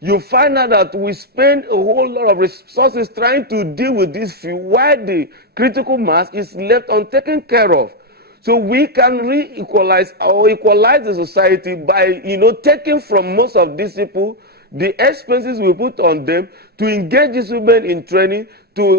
you find out that we spend a whole lot of resources trying to deal with this few, while the critical mass is left untaken care of. So we can re-equalize or equalize the society by, taking from most of these people the expenses we put on them to engage these women in training, to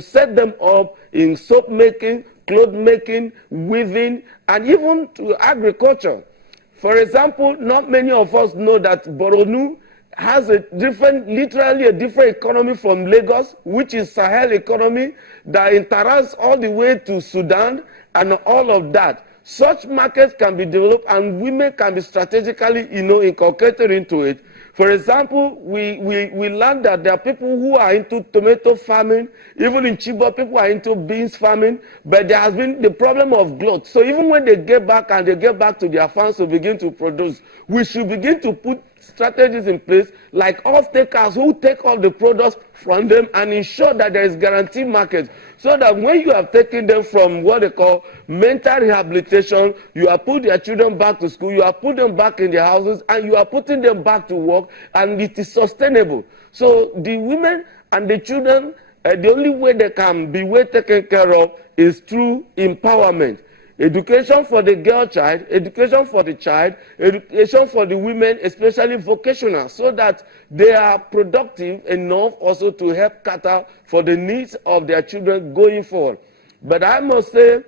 set them up in soap making, cloth making, weaving, and even to agriculture. For example, not many of us know that Boronu has literally a different economy from Lagos, which is Sahel economy that interacts all the way to Sudan and all of that. Such markets can be developed and women can be strategically, inculcated into it. For example, we learned that there are people who are into tomato farming, even in Chibok, people are into beans farming, but there has been the problem of glut. So even when they get back and they get back to their farms to begin to produce, we should begin to put strategies in place like off-takers who take all the products from them and ensure that there is guaranteed market, so that when you have taken them from what they call mental rehabilitation, you have put their children back to school, you have put them back in their houses, and you are putting them back to work, and it is sustainable. So the women and the children, the only way they can be well taken care of is through empowerment. Education for the girl child, education for the child, education for the women, especially vocational, so that they are productive enough also to help cater for the needs of their children going forward. But I must say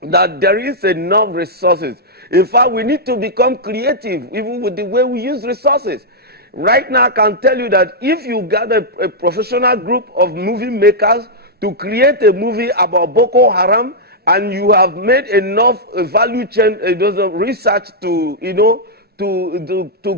that there is enough resources. In fact, we need to become creative even with the way we use resources. Right now, I can tell you that if you gather a professional group of movie makers to create a movie about Boko Haram, and you have made enough value chain research to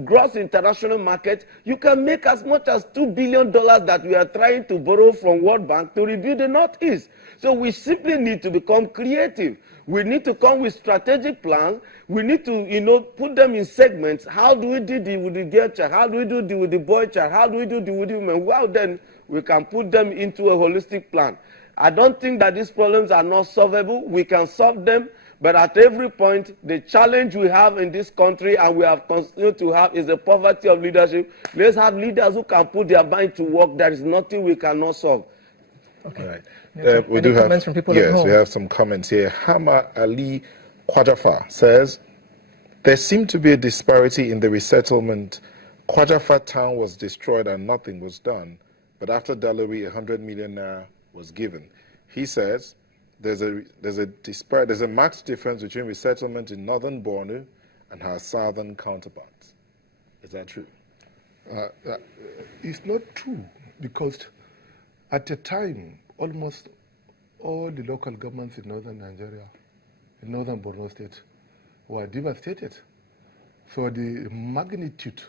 gross international market, you can make as much as $2 billion that we are trying to borrow from World Bank to rebuild the Northeast. So we simply need to become creative. We need to come with strategic plans. We need to, put them in segments. How do we deal with the girl child? How do we deal with the boy child? How do we deal with the women? Well, then we can put them into a holistic plan. I don't think that these problems are not solvable. We can solve them, but at every point, the challenge we have in this country and we have continued to have is the poverty of leadership. Let's have leaders who can put their mind to work. There is nothing we cannot solve. Okay. All right. We do have comments from people at home? Yes, we have some comments here. Hama Ali Kwajafa says, there seemed to be a disparity in the resettlement. Kwajafa town was destroyed and nothing was done, but after Dalari, 100 million naira was given. He says there's a marked difference between resettlement in northern Borno and her southern counterparts. Is that true? It's not true, because at the time, almost all the local governments in northern Nigeria, in northern Borno State, were devastated. So the magnitude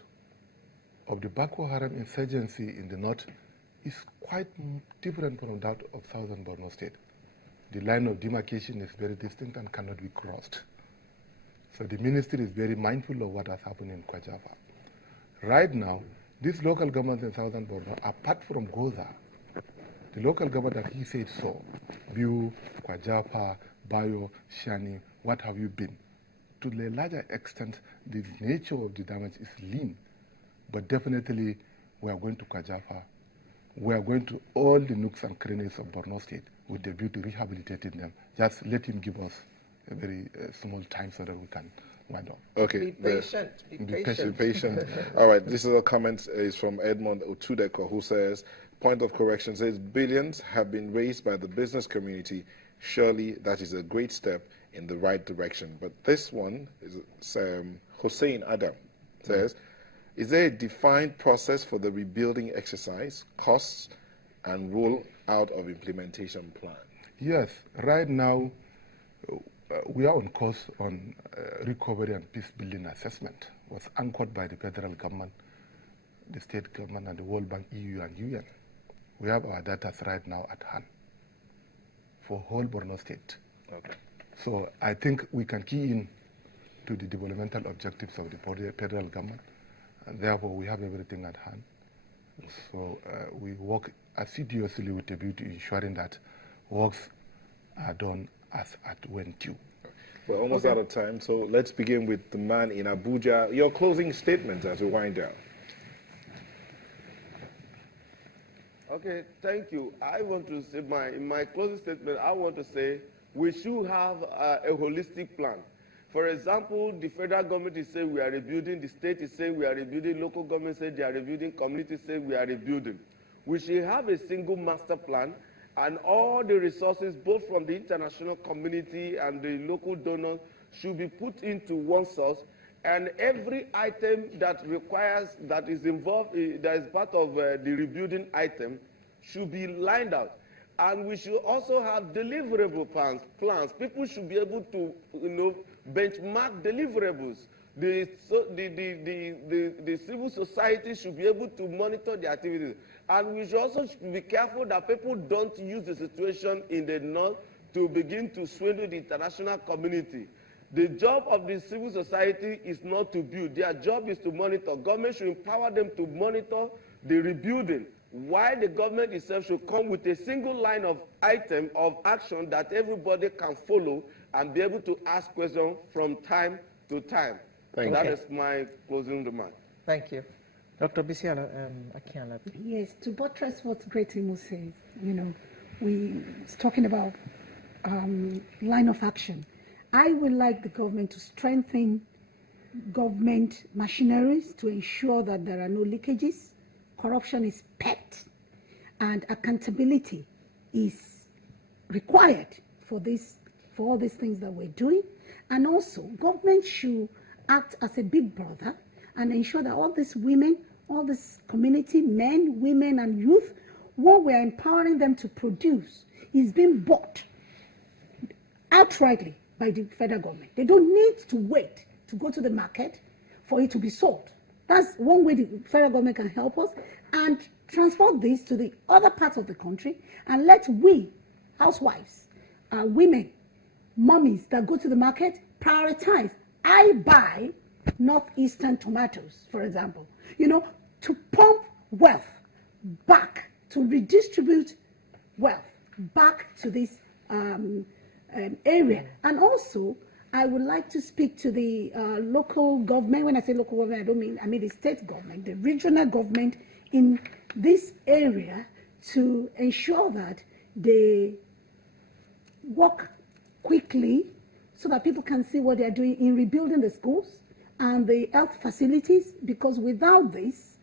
of the Boko Haram insurgency in the north is quite different from that of southern Borno State. The line of demarcation is very distinct and cannot be crossed. So the ministry is very mindful of what has happened in Kwajafa. Right now, these local governments in southern Borno, apart from Goza, the local government that he said so, Biu, Kwajafa, Bayo, Shani, what have you been? To a larger extent, the nature of the damage is lean, but definitely we are going to Kwajafa. We are going to all the nooks and crannies of Borno State with the view to rehabilitating them. Just let him give us a very small time so that we can wind up. Okay. Be patient. All right. This is a comment is from Edmond Otudeko, who says, point of correction, says billions have been raised by the business community. Surely that is a great step in the right direction. But this one is Hussein Adam says, is there a defined process for the rebuilding exercise, costs, and roll out of implementation plan? Yes, right now we are on course on recovery and peace building assessment. It was anchored by the federal government, the state government, and the World Bank, EU, and UN. We have our data right now at hand for whole Borno State. Okay. So I think we can key in to the developmental objectives of the federal government. And therefore, we have everything at hand. So we work assiduously with a view to ensuring that works are done as at when due. We're almost out of time, so let's begin with the man in Abuja. Your closing statement as we wind down. Okay, thank you. I want to say, in my closing statement, I want to say we should have a holistic plan. For example, the federal government is saying we are rebuilding, the state is saying we are rebuilding, local government says they are rebuilding, community says we are rebuilding. We should have a single master plan, and all the resources, both from the international community and the local donors, should be put into one source, and every item that is involved, that is part of the rebuilding item, should be lined out. And we should also have deliverable plans. People should be able to, benchmark deliverables. The civil society should be able to monitor the activities. And we should also be careful that people don't use the situation in the north to begin to swindle the international community. The job of the civil society is not to build. Their job is to monitor. Government should empower them to monitor the rebuilding, while the government itself should come with a single line of item of action that everybody can follow and be able to ask questions from time to time. That is my closing remark. Thank you. Dr. Bisiala Akialabi. Yes, to buttress what Great Imo says, we talking about line of action. I would like the government to strengthen government machineries to ensure that there are no leakages, corruption is pegged, and accountability is required for all these things that we're doing. And also, government should act as a big brother and ensure that all these women, all this community, men, women, and youth, what we're empowering them to produce is being bought outrightly by the federal government. They don't need to wait to go to the market for it to be sold. That's one way the federal government can help us, and transport this to the other parts of the country, and let we, housewives, women, mummies that go to the market, prioritize. I buy northeastern tomatoes, for example, to pump wealth back, to redistribute wealth back to this area. And also, I would like to speak to the local government. When I say local government, I mean the state government, the regional government in this area, to ensure that they work quickly so that people can see what they are doing in rebuilding the schools and the health facilities, because without this,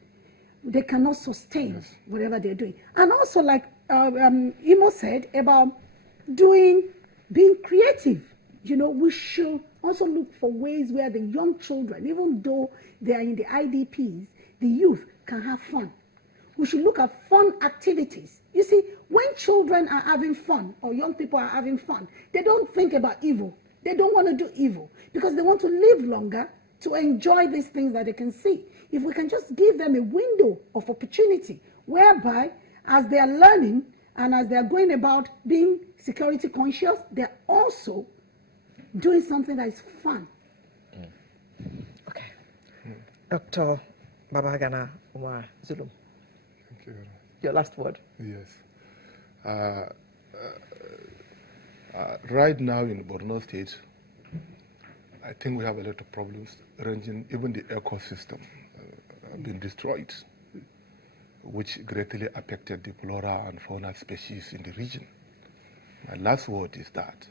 they cannot sustain whatever they're doing. And also, like Imo said about being creative, we should also look for ways where the young children, even though they are in the IDPs, the youth can have fun. We should look at fun activities. You see, when children are having fun or young people are having fun, they don't think about evil. They don't want to do evil because they want to live longer to enjoy these things that they can see. If we can just give them a window of opportunity whereby, as they are learning and as they are going about being security conscious, they're also doing something that is fun. Okay. Dr. Babagana Umar Zulum. Thank you. Your last word. Yes. Right now in Borno State, I think we have a lot of problems ranging, even the ecosystem been destroyed, which greatly affected the flora and fauna species in the region. My last word is that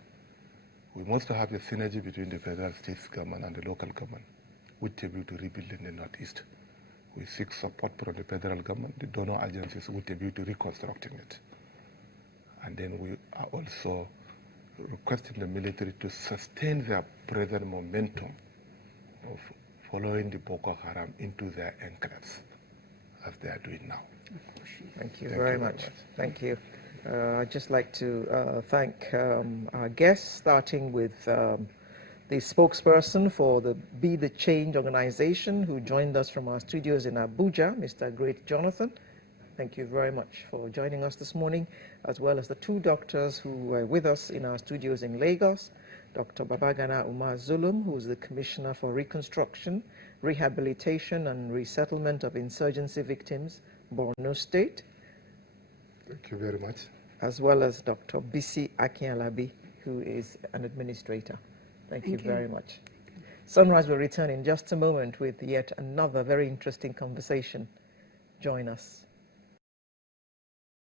we must have a synergy between the federal state government and the local government with a view to rebuilding the Northeast. We seek support from the federal government, the donor agencies, with a view to reconstructing it. And then we are also requesting the military to sustain their present momentum of following the Boko Haram into their enclaves, as they are doing now. Thank you very much. Thank you. I'd just like to thank our guests, starting with the spokesperson for the Be the Change organization, who joined us from our studios in Abuja, Mr. Great Jonathan. Thank you very much for joining us this morning, as well as the two doctors who were with us in our studios in Lagos, Dr. Babagana Umar Zulum, who is the Commissioner for Reconstruction, Rehabilitation and Resettlement of Insurgency Victims, Borno State. Thank you very much. As well as Dr. Bisi Akialabi, who is an administrator. Thank you very much. Sunrise will return in just a moment with yet another very interesting conversation. Join us.